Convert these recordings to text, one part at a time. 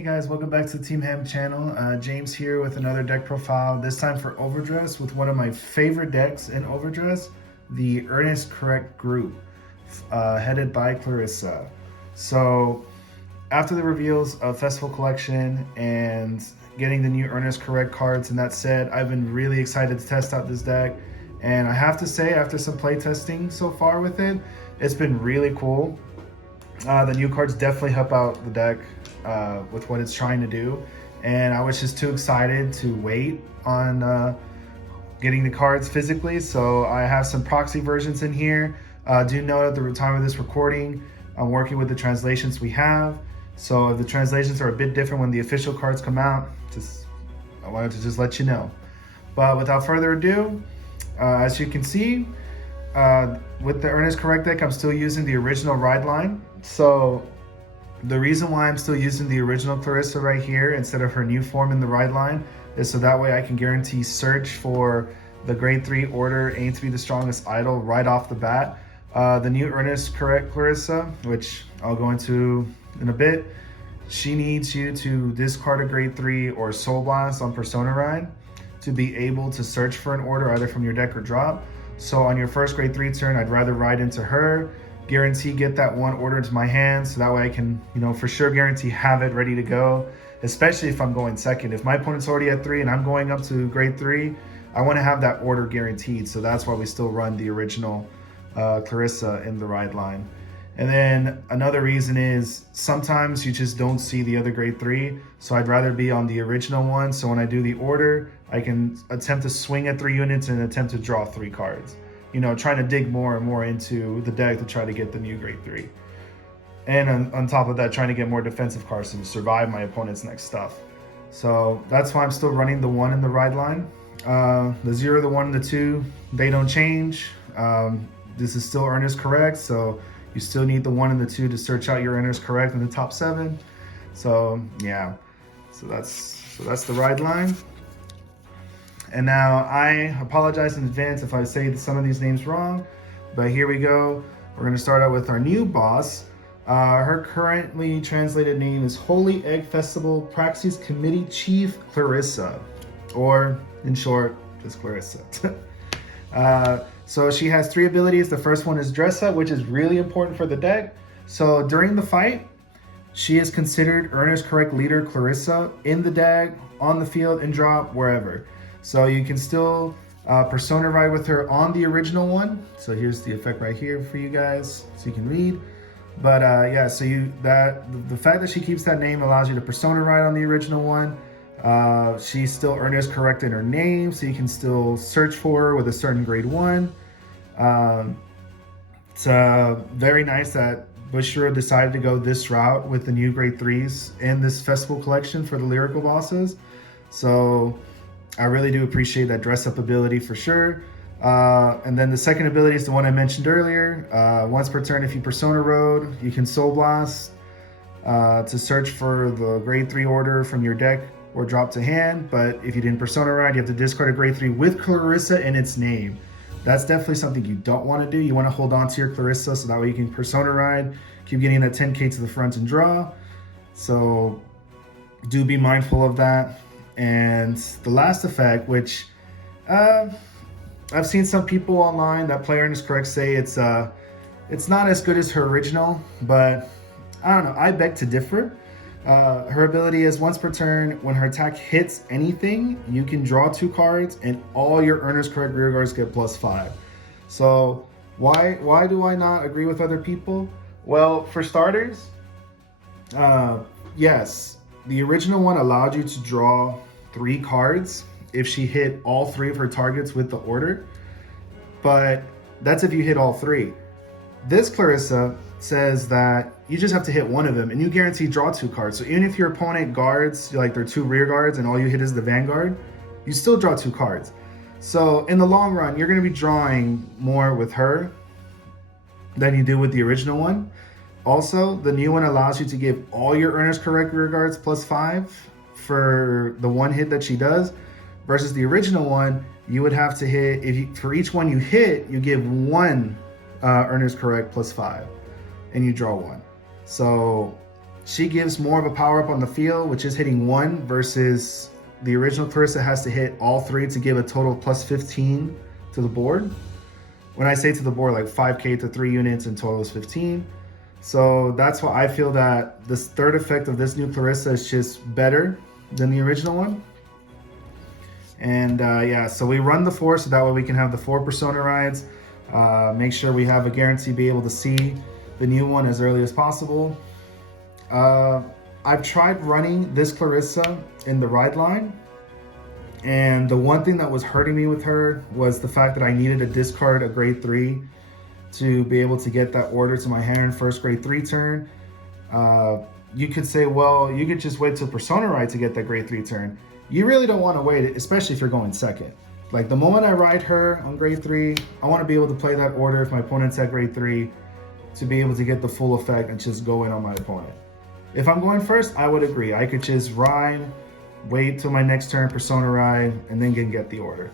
Hey guys, welcome back to the Team Ham channel. James here with another deck profile, this time for Overdress with one of my favorite decks in Overdress, the Earnescorrect group, headed by Clarissa. So after the reveals of Festival Collection and getting the new Earnescorrect cards in that set, I've been really excited to test out this deck. And I have to say, after some playtesting so far with it, it's been really cool. The new cards definitely help out the deck with what it's trying to do, and I was just too excited to wait on getting the cards physically. So I have some proxy versions in here. Do note at the time of this recording, I'm working with the translations we have. So if the translations are a bit different when the official cards come out, I wanted to just let you know. But without further ado, as you can see, with the Earnescorrect deck, I'm still using the original ride line. So the reason why I'm still using the original Clarissa right here instead of her new form in the ride line is so that way I can guarantee search for the grade 3 order, aim to be the strongest idol right off the bat. The new Earnescorrect Clarissa, which I'll go into in a bit, she needs you to discard a grade 3 or Soul Blast on Persona Ride to be able to search for an order either from your deck or drop. So on your first grade 3 turn, I'd rather ride into her, guarantee get that one order into my hand, so that way I can, for sure guarantee have it ready to go, especially if I'm going second. If my opponent's already at 3 and I'm going up to grade 3, I want to have that order guaranteed. So that's why we still run the original Clarissa in the ride line. And then another reason is sometimes you just don't see the other grade 3, so I'd rather be on the original one. So when I do the order, I can attempt to swing at 3 units and attempt to draw 3 cards. Trying to dig more and more into the deck to try to get the new grade 3. And on top of that, trying to get more defensive cards to survive my opponent's next stuff. So that's why I'm still running the 1 in the ride line. The 0, the 1, and the 2, they don't change. This is still Earnescorrect, so you still need the 1 and the 2 to search out your Earnescorrect in the top 7. So yeah, so that's the ride line. And now I apologize in advance if I say some of these names wrong, but here we go. We're going to start out with our new boss. Her currently translated name is Holy Egg Festival Praxis Committee Chief Clarissa, or in short, just Clarissa. So she has 3 abilities. The first one is Dress Up, which is really important for the deck. So during the fight, she is considered Earnescorrect leader Clarissa in the deck, on the field, in drop, wherever. So you can still Persona Ride with her on the original one. So here's the effect right here for you guys, so you can read. But yeah, so the fact that she keeps that name allows you to Persona Ride on the original one. She's still Earnescorrect in her name, so you can still search for her with a certain grade 1. It's very nice that Bushiroad decided to go this route with the new grade 3s in this festival collection for the lyrical bosses. So I really do appreciate that dress up ability for sure. And then the second ability is the one I mentioned earlier. Once per turn, if you Persona Road, you can Soul Blast to search for the grade 3 order from your deck or drop to hand. But if you didn't Persona Ride, you have to discard a grade 3 with Clarissa in its name. That's definitely something you don't want to do. You want to hold on to your Clarissa so that way you can Persona Ride, keep getting that 10k to the front and draw. So do be mindful of that. And the last effect, which I've seen some people online that play Earnescorrect say it's not as good as her original, but I don't know, I beg to differ. Her ability is once per turn, when her attack hits anything, you can draw 2 cards and all your Earnescorrect rear guards get +5. So why do I not agree with other people? Well, for starters, yes, the original one allowed you to draw 3 cards if she hit all 3 of her targets with the order, but that's if you hit all 3. This Clarissa says that you just have to hit 1 of them and you guarantee draw 2 cards. So even if your opponent guards, like their 2 rear guards and all you hit is the Vanguard, you still draw 2 cards. So in the long run, you're going to be drawing more with her than you do with the original one. Also, the new one allows you to give all your Earnescorrect rear guards +5 for the 1 hit that she does, versus the original one, you would have to hit, for each one you hit, you give 1 Earnescorrect +5 and you draw 1. So She gives more of a power up on the field, which is hitting 1 versus the original Clarissa has to hit all 3 to give a total of plus 15 to the board. When I say to the board, like 5k to 3 units in total is 15. So that's why I feel that this third effect of this new Clarissa is just better than the original one. And yeah, so we run the 4 so that way we can have the 4 persona rides. Make sure we have a guarantee to be able to see the new one as early as possible. I've tried running this Clarissa in the ride line, and the one thing that was hurting me with her was the fact that I needed to discard a grade 3 to be able to get that order to my hand first grade 3 turn. You could say, well, you could just wait till persona ride to get that grade 3 turn. You really don't want to wait, especially if you're going second. Like the moment I ride her on grade 3, I want to be able to play that order if my opponent's at grade 3 to be able to get the full effect and just go in on my opponent. If I'm going first, I would agree. I could just ride, wait till my next turn, persona ride, and then get the order.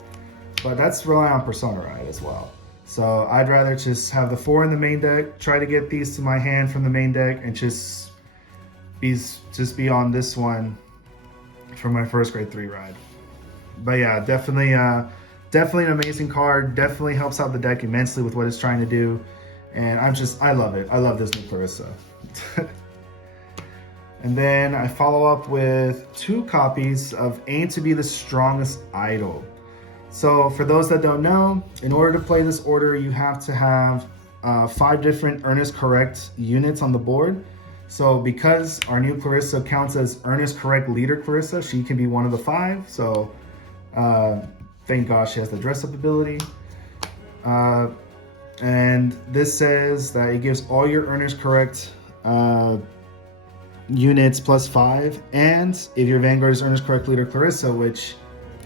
But that's rely on persona ride as well. So I'd rather just have the 4 in the main deck, try to get these to my hand from the main deck, and just be on this one for my first grade 3 ride. But yeah, definitely an amazing card. Definitely helps out the deck immensely with what it's trying to do. And I love it. I love this new Clarissa. And then I follow up with 2 copies of Aim to be the Strongest Idol. So for those that don't know, in order to play this order, you have to have 5 different Earnescorrect units on the board. So because our new Clarissa counts as Earnescorrect Leader Clarissa, she can be one of the 5. So thank God she has the dress up ability. And this says that it gives all your Earnescorrect units plus 5. And if your Vanguard is Earnescorrect Leader Clarissa, which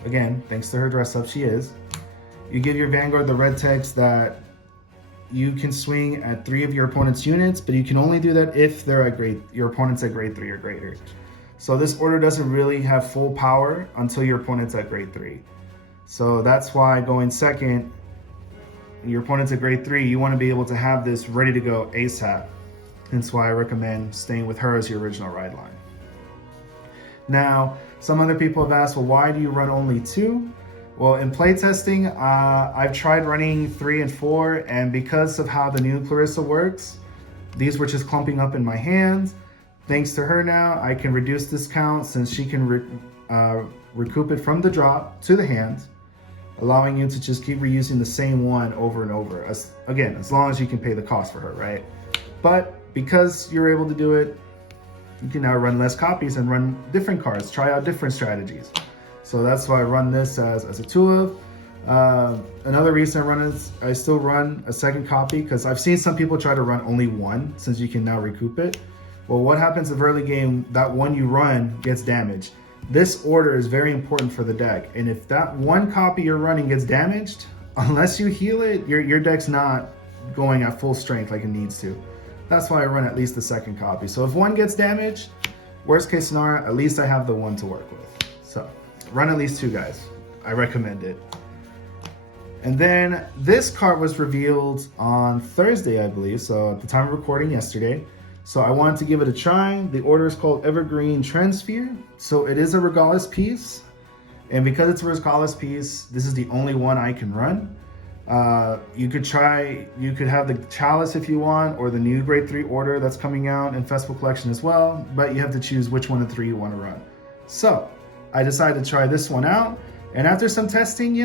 again, thanks to her dress up, she is, you give your Vanguard the red text that you can swing at 3 of your opponent's units, but you can only do that if they're at your opponent's at grade 3 or greater. So this order doesn't really have full power until your opponent's at grade 3. So that's why going second, your opponent's at grade 3, you want to be able to have this ready to go ASAP. That's why I recommend staying with her as your original ride line. Now, some other people have asked, well, why do you run only 2? Well, in playtesting, I've tried running 3 and 4, and because of how the new Clarissa works, these were just clumping up in my hands. Thanks to her now, I can reduce this count since she can recoup it from the drop to the hand, allowing you to just keep reusing the same one over and over. As long as you can pay the cost for her, right? But because you're able to do it, you can now run less copies and run different cards, try out different strategies. So that's why I run this as a 2 of. Another reason I run is I still run a second copy because I've seen some people try to run only 1 since you can now recoup it. Well, what happens if early game, that 1 you run gets damaged? This order is very important for the deck. And if that 1 copy you're running gets damaged, unless you heal it, your deck's not going at full strength like it needs to. That's why I run at least the second copy. So if 1 gets damaged, worst case scenario, at least I have the 1 to work with. So run at least 2, guys. I recommend it. And then this card was revealed on Thursday, I believe. So at the time of recording yesterday. So I wanted to give it a try. The order is called Evergreen Transphere. So it is a Regardless piece. And because it's a Regardless piece, this is the only one I can run. You could have the Chalice if you want, or the new grade 3 order that's coming out in Festival Collection as well, but you have to choose which one of the 3 you want to run. So I decided to try this one out, and after some testing,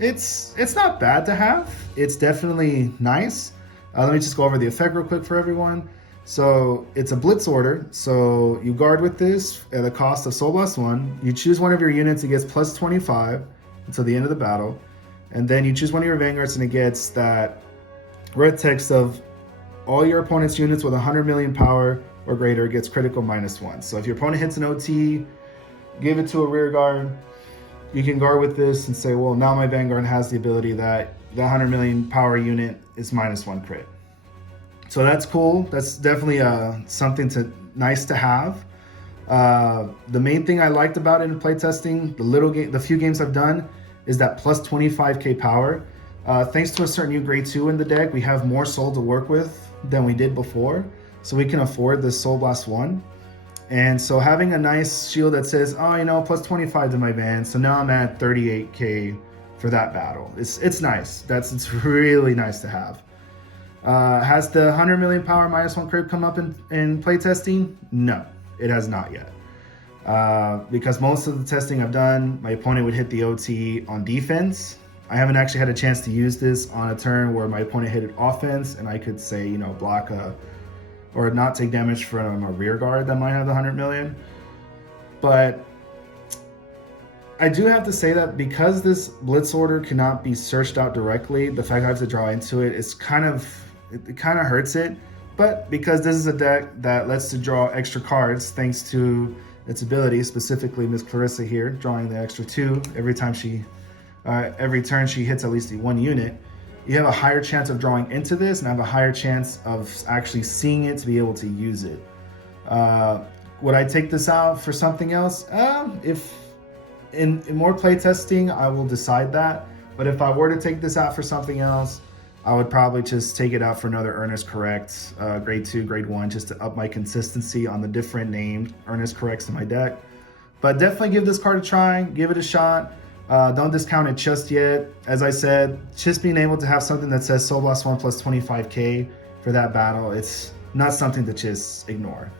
it's not bad to have. It's definitely nice. Let me just go over the effect real quick for everyone. So it's a Blitz order, so you guard with this at the cost of Soul Blast 1. You choose one of your units, it gets plus 25 until the end of the battle. And then you choose one of your Vanguards and it gets that red text of all your opponent's units with 100 million power or greater gets critical -1. So if your opponent hits an OT, give it to a rear guard, you can guard with this and say, well, now my Vanguard has the ability that the 100 million power unit is -1 crit. So that's cool. That's definitely something nice to have. The main thing I liked about it in playtesting, the few games I've done, is that plus 25k power. Thanks to a certain new grade 2 in the deck, we have more soul to work with than we did before. so we can afford this Soul Blast 1. And so having a nice shield that says, oh, you know, plus 25 to my band, so now I'm at 38k for that battle. It's nice. It's really nice to have. Has the 100 million power -1 crit come up in playtesting? No, it has not yet. Because most of the testing I've done, my opponent would hit the OT on defense. I haven't actually had a chance to use this on a turn where my opponent hit it offense and I could say, you know, block or not take damage from a rear guard that might have the 100 million. But I do have to say that because this Blitz order cannot be searched out directly, the fact I have to draw into it, it kind of hurts it. But because this is a deck that lets to draw extra cards thanks to its ability, specifically Miss Clarissa here, drawing the extra 2 every time every turn she hits at least 1 unit, you have a higher chance of drawing into this and have a higher chance of actually seeing it to be able to use it. Would I take this out for something else? If in more playtesting, I will decide that. But if I were to take this out for something else, I would probably just take it out for another Earnescorrect, grade 2, grade 1, just to up my consistency on the different named Earnescorrects in my deck. But definitely give this card a try, give it a shot. Don't discount it just yet. As I said, just being able to have something that says Soul Blast 1 plus 25k for that battle, it's not something to just ignore.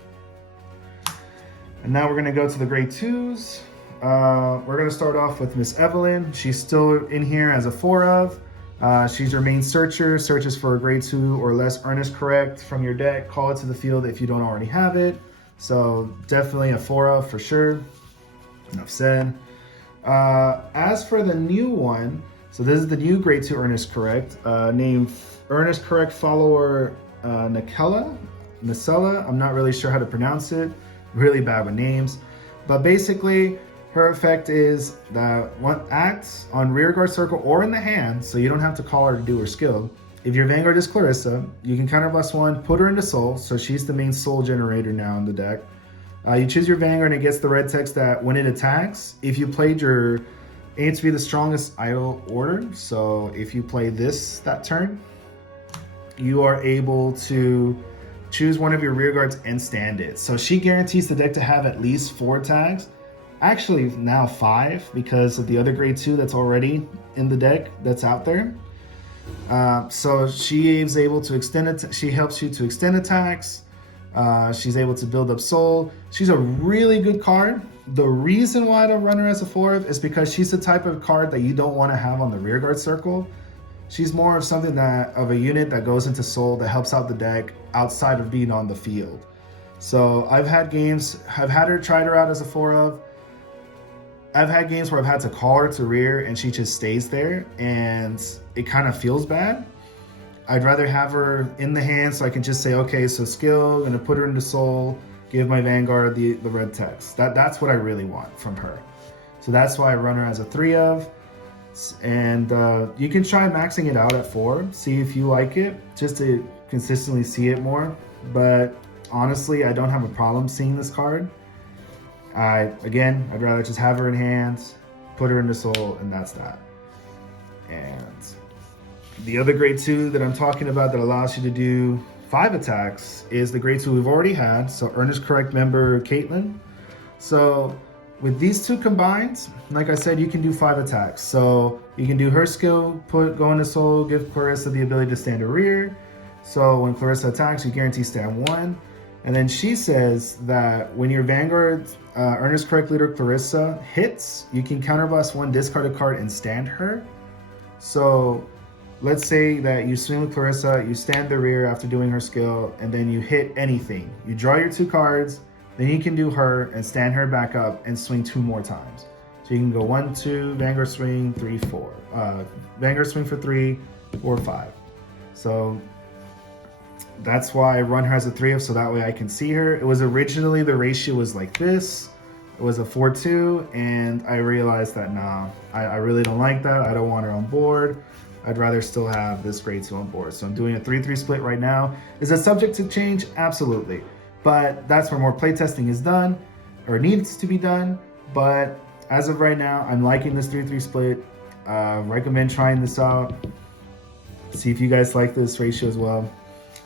And now we're going to go to the grade 2s. We're going to start off with Miss Evelyn. She's still in here as a 4 of. She's your main searcher, searches for a grade 2 or less Earnescorrect from your deck. Call it to the field if you don't already have it. So definitely a 4 of for sure. Enough said. As for the new one, so this is the new grade 2 Earnescorrect, named Earnescorrect follower Nikola Nasella. I'm not really sure how to pronounce it. Really bad with names. But basically, her effect is that one acts on rearguard circle or in the hand, so you don't have to call her to do her skill. If your Vanguard is Clarissa, you can counterblast 1, put her into soul, so she's the main soul generator now in the deck. You choose your Vanguard and it gets the red text that when it attacks, if you played your aim to be the strongest idle order, so if you play this that turn, you are able to choose one of your rear guards and stand it. So she guarantees the deck to have at least 4 tags. Actually now 5 because of the other grade 2 that's already in the deck that's out there. So she is able to extend it. She helps you to extend attacks. She's able to build up soul. She's a really good card. The reason why I don't run her as a 4 is because she's the type of card that you don't want to have on the rearguard circle. She's more of something of a unit that goes into soul that helps out the deck outside of being on the field. So I've had tried her out as a 4 of. I've had games where I've had to call her to rear and she just stays there and it kind of feels bad. I'd rather have her in the hand so I can just say, okay, so skill, gonna put her into soul, give my Vanguard the red text. That's what I really want from her. So that's why I run her as a 3 of. And you can try maxing it out at 4, see if you like it, just to consistently see it more. But honestly, I don't have a problem seeing this card. I'd rather just have her in hand, put her into soul, and that's that. And the other grade 2 that I'm talking about that allows you to do 5 attacks is the grade 2 we've already had, so Earnescorrect member Caitlin. So with these 2 combined, like I said, you can do 5 attacks. So you can do her skill, go into soul, give Clarissa the ability to stand a rear. So when Clarissa attacks, you guarantee stand 1. And then she says that when your Vanguard Earnescorrect leader Clarissa hits, you can counterblast 1, discard a card, and stand her. So let's say that you swing with Clarissa, you stand the rear after doing her skill, and then you hit anything. You draw your 2 cards, then you can do her and stand her back up and swing 2 more times. So you can go 1, 2, Vanguard swing, 3, 4. Vanguard swing for 3, 4, 5. So that's why I run her as a 3 of, so that way I can see her. It was originally, the ratio was like this. It was a 4-2, and I realized that, nah, I really don't like that. I don't want her on board. I'd rather still have this grade 2 on board. So I'm doing a 3-3 split right now. Is it subject to change? Absolutely. But that's where more playtesting is done, or needs to be done. But as of right now, I'm liking this 3-3 split. Recommend trying this out. See if you guys like this ratio as well.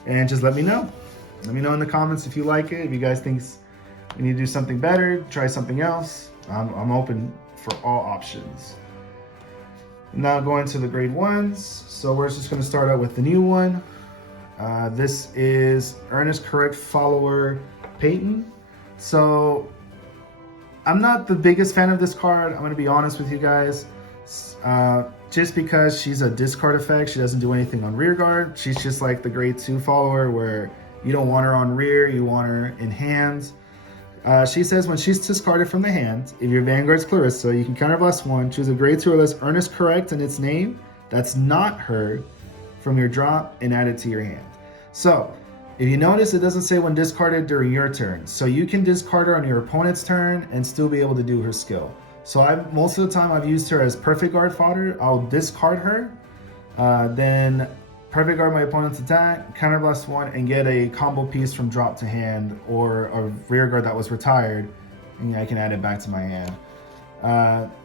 And just let me know. Let me know in the comments if you like it. If you guys think we need to do something better, try something else. I'm open for all options. Now going to the grade 1s. So we're just going to start out with the new one. This is Earnescorrect follower Payton. So I'm not the biggest fan of this card. I'm going to be honest with you guys. Just because she's a discard effect, she doesn't do anything on rear guard. She's just like the grade 2 follower where you don't want her on rear, you want her in hands. She says when she's discarded from the hand, if your Vanguard's Clarissa, you can counterblast 1, choose a grade 2 or less Earnescorrect in its name that's not her from your drop and add it to your hand. So if you notice, it doesn't say when discarded during your turn. So you can discard her on your opponent's turn and still be able to do her skill. So most of the time I've used her as perfect guard fodder. I'll discard her, then perfect guard my opponent's attack, counterblast 1, and get a combo piece from drop to hand or a rear guard that was retired, and I can add it back to my hand.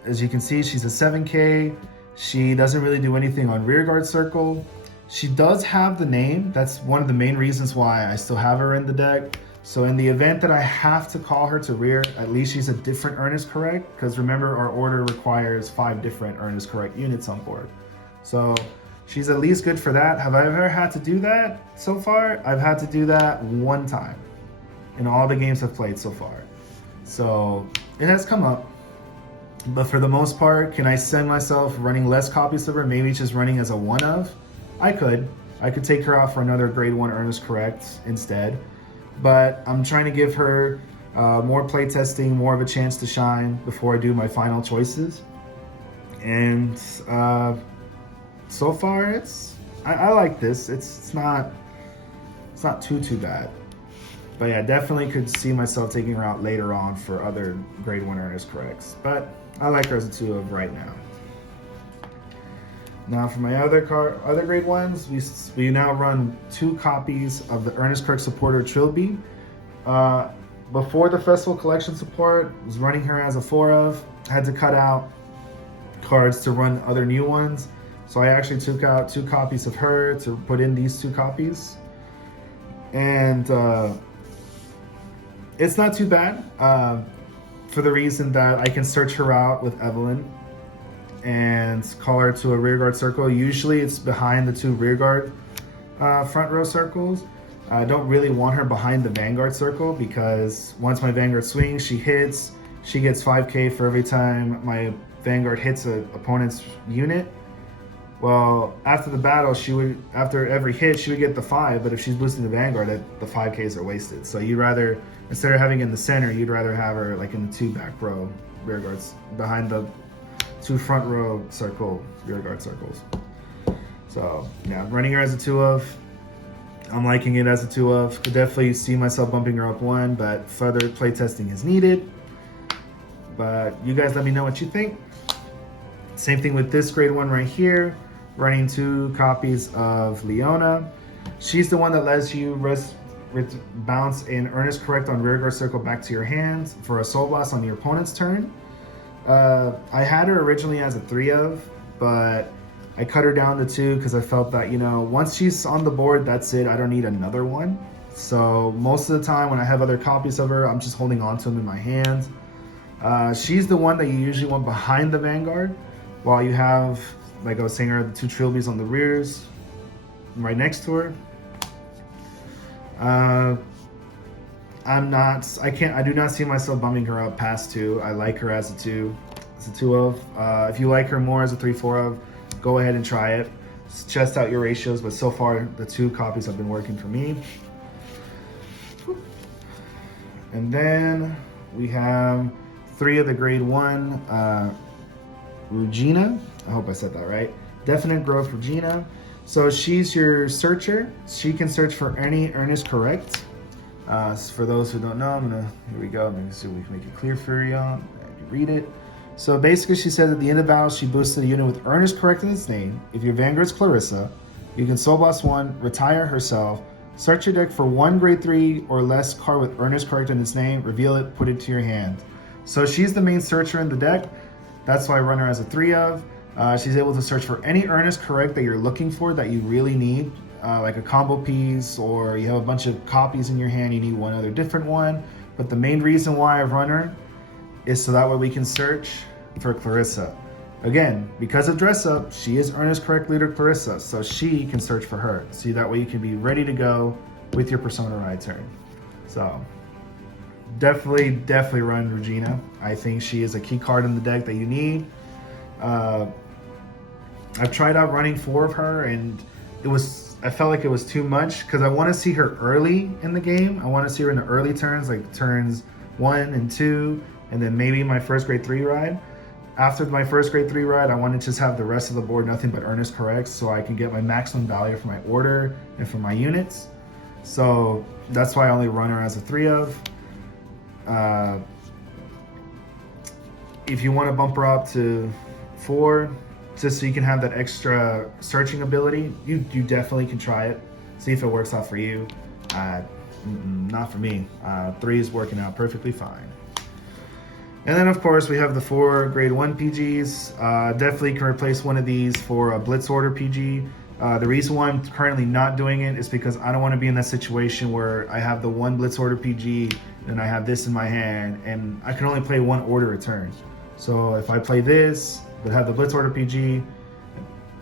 As you can see, she's a 7K. She doesn't really do anything on rear guard circle. She does have the name. That's one of the main reasons why I still have her in the deck. So in the event that I have to call her to rear, at least she's a different Earnescorrect, because remember our order requires 5 different Earnescorrect units on board. So she's at least good for that. Have I ever had to do that so far? I've had to do that 1 time in all the games I've played so far. So it has come up. But for the most part, can I send myself running less copies of her, maybe just running as a 1 of? I could take her out for another grade 1 Earnescorrect instead. But I'm trying to give her more play testing, more of a chance to shine before I do my final choices. And so far, I like this. It's not too bad. But yeah, definitely could see myself taking her out later on for other grade 1 Earnescorrects. But I like her as a 2 of right now. Now for my other grade 1s, we now run 2 copies of the Earnescorrect supporter Trilby. Before the Festival Collection support, was running her as a 4 of. Had to cut out cards to run other new ones. So I actually took out 2 copies of her to put in these 2 copies. And it's not too bad for the reason that I can search her out with Evelyn and call her to a rearguard circle. Usually it's behind the 2 rearguard front row circles. I don't really want her behind the Vanguard circle because once my Vanguard swings, she hits, she gets 5k for every time my Vanguard hits an opponent's unit. Well, after the battle, after every hit, she would get the 5, but if she's boosting the Vanguard, the 5Ks are wasted. So you'd rather, instead of having in the center, you'd rather have her like in the 2 back row rear guards, behind the 2 front row circle rear guard circles. So yeah, I'm running her as a 2 of. I'm liking it as a 2 of. Could definitely see myself bumping her up 1, but further play testing is needed. But you guys let me know what you think. Same thing with this grade 1 right here. Running 2 copies of Leona. She's the one that lets you bounce an Earnescorrect on rearguard circle back to your hand for a Soul Blast on your opponent's turn. I had her originally as a 3 of, but I cut her down to 2 because I felt that, you know, once she's on the board, that's it. I don't need another one. So most of the time when I have other copies of her, I'm just holding on to them in my hand. She's the one that you usually want behind the Vanguard, while you have, like I was saying earlier, the 2 Trilbys on the rears right next to her. I do not see myself bumping her up past 2. I like her as a 2. It's a 2 of. If you like her more as a 3-4 of, go ahead and try it. Test out your ratios, but so far the 2 copies have been working for me. And then we have 3 of the grade 1 Regina. I hope I said that right. Definite Growth Regina. So she's your searcher. She can search for any Earnescorrect. For those who don't know, here we go. Let me see if we can make it clear for you all. Read it. So basically she says at the end of battle, she boosted a unit with Earnescorrect in its name. If your Vanguard's Clarissa, you can Soul Blast 1, retire herself, search your deck for 1 grade 3 or less card with Earnescorrect in its name, reveal it, put it to your hand. So she's the main searcher in the deck. That's why I run her as a 3 of. She's able to search for any Earnescorrect that you're looking for, that you really need. like a combo piece, or you have a bunch of copies in your hand, you need one other different one. But the main reason why I've run her is so that way we can search for Clarissa. Again, because of dress up, she is Earnescorrect leader Clarissa, so she can search for her. See, that way you can be ready to go with your Persona Ride turn. So definitely run Regina. I think she is a key card in the deck that you need. I've tried out running 4 of her, and I felt like it was too much because I want to see her early in the game. I want to see her in the early turns, like turns 1 and 2, and then maybe my first grade 3 ride. After my first grade 3 ride, I want to just have the rest of the board nothing but Earnescorrect, so I can get my maximum value for my order and for my units. So that's why I only run her as a 3 of. If you want to bump her up to 4, just so you can have that extra searching ability, you definitely can try it. See if it works out for you. Not for me. 3 is working out perfectly fine. And then of course we have the 4 grade 1 PGs. Definitely can replace one of these for a Blitz Order PG. The reason why I'm currently not doing it is because I don't want to be in that situation where I have the 1 Blitz Order PG and I have this in my hand and I can only play 1 order a turn. So if I play this but have the Blitz Order PG,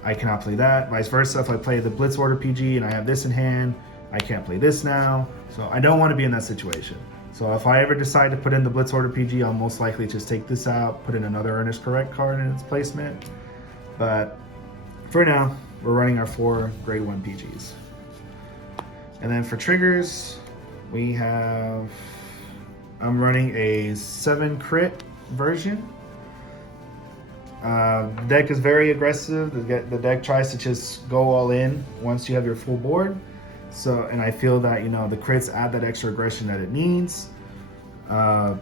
I cannot play that. Vice versa, if I play the Blitz Order PG and I have this in hand, I can't play this now. So I don't want to be in that situation. So if I ever decide to put in the Blitz Order PG, I'll most likely just take this out, put in another Earnescorrect card in its placement. But for now, we're running our 4 grade 1 PGs. And then for triggers, I'm running a 7 crit version. The deck is very aggressive. The deck tries to just go all in once you have your full board. So, and I feel that, the crits add that extra aggression that it needs. And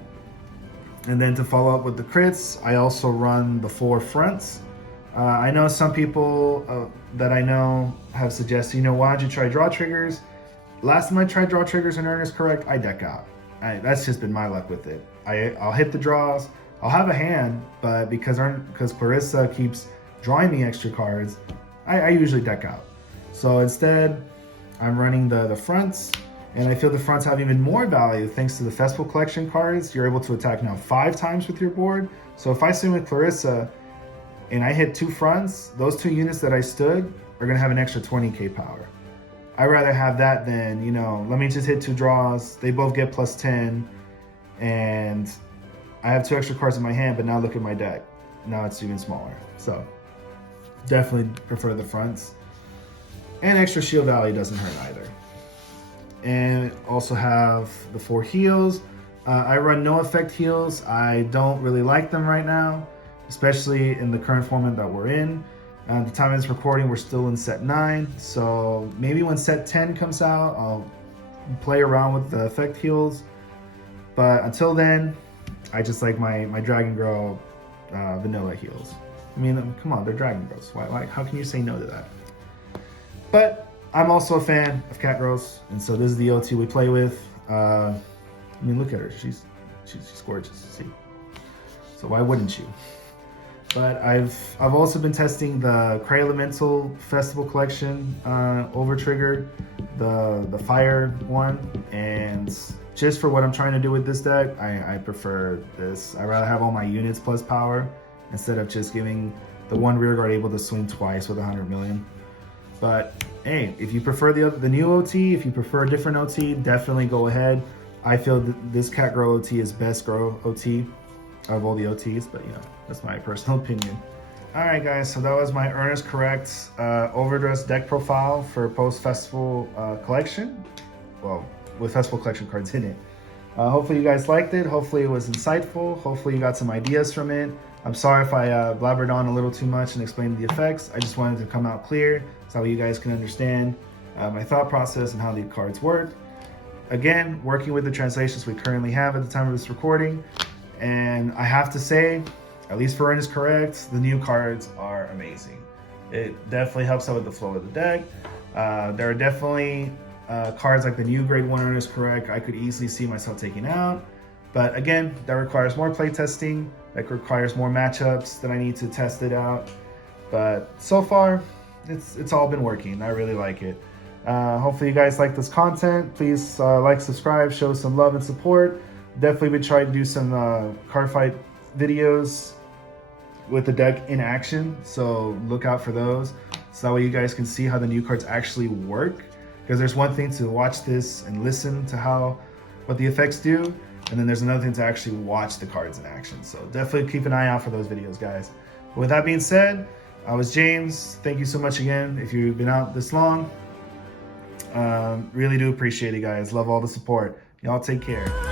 then to follow up with the crits, I also run the 4 fronts. I know some people that I know have suggested, why don't you try draw triggers? Last time I tried draw triggers in Earnescorrect, I deck out. That's just been my luck with it. I'll hit the draws, I'll have a hand, but because Clarissa keeps drawing me extra cards, I usually deck out. So instead, I'm running the fronts, and I feel the fronts have even more value thanks to the Festival Collection cards. You're able to attack now 5 times with your board. So if I swing with Clarissa and I hit 2 fronts, those 2 units that I stood are gonna have an extra 20k power. I'd rather have that than, let me just hit 2 draws, they both get plus 10, and I have 2 extra cards in my hand, but now look at my deck. Now it's even smaller. So definitely prefer the fronts. And extra shield value doesn't hurt either. And also have the 4 heals. I run no effect heals. I don't really like them right now, especially in the current format that we're in. At the time of this recording, we're still in set 9. So maybe when set 10 comes out, I'll play around with the effect heals. But until then, I just like my Dragon Girl vanilla heals. I mean, come on, they're Dragon Girls. Why? How can you say no to that? But I'm also a fan of Cat Girls, and so this is the OT we play with. Look at her. She's gorgeous. See, so why wouldn't you? But I've also been testing the Cray Elemental Festival Collection over trigger, the fire one, and just for what I'm trying to do with this deck, I prefer this. I'd rather have all my units plus power instead of just giving the 1 rearguard able to swing twice with 100 million. But hey, if you prefer the new OT, if you prefer a different OT, definitely go ahead. I feel that this Cat Girl OT is best girl OT of all the OTs, but that's my personal opinion. All right, guys, so that was my Earnescorrect Overdress deck profile for post-festival collection. Well, with festival collection cards in it. Hopefully you guys liked it. Hopefully it was insightful. Hopefully you got some ideas from it. I'm sorry if I blabbered on a little too much and explained the effects. I just wanted to come out clear so you guys can understand my thought process and how the cards work. Again, working with the translations we currently have at the time of this recording. And I have to say, at least for Earnescorrect, the new cards are amazing. It definitely helps out with the flow of the deck. There are definitely cards like the new grade 1 Earnescorrect I could easily see myself taking out. But again, that requires more playtesting. That requires more matchups that I need to test it out. But so far, it's all been working. I really like it. Hopefully you guys like this content. Please like, subscribe, show some love and support. Definitely been trying to do some card fight videos with the deck in action, so look out for those. So that way you guys can see how the new cards actually work. Because there's one thing to watch this and listen to what the effects do, and then there's another thing to actually watch the cards in action. So definitely keep an eye out for those videos, guys. With that being said, I was James. Thank you so much again if you've been out this long. Really do appreciate it, guys. Love all the support. Y'all take care.